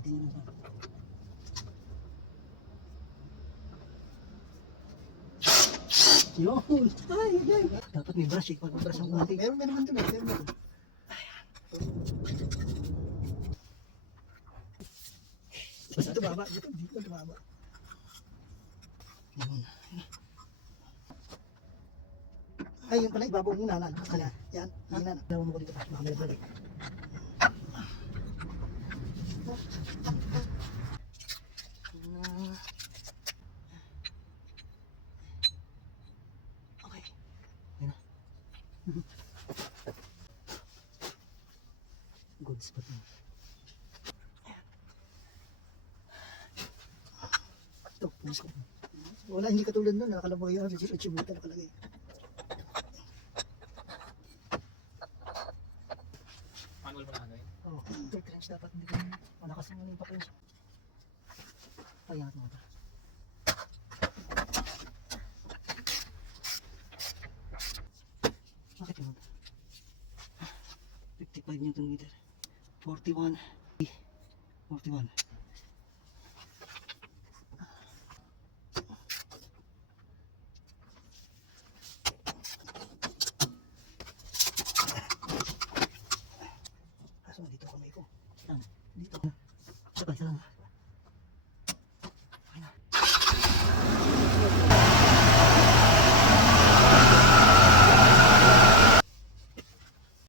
Tingnan mo. Yun. Ay, ay. Dapat may brush eh. Pag may brush ang konti. Meron naman ito. Meron. Basta tumama. Dito tumama. Yun. Ay, yun pala. Ibabaw muna na. Kaya, yan. Yan na. Dawa mo ko dito. Baka may balik. Okay. Yun na. Good spot na. Ito. Pulis ko. Wala, hindi katulad nun. Nakalabay yan. Sa chibuta nakalagay. Manual mo na ano eh. Oh, ito. Clench dapat. Hindi ko malakas yung ano yung pa-clench. Payangat mo ito. Bakit yun? 55 Newton meter. 41. 41. Kaso dito kamay ko. Yan. Dito. Sabay, isa lang.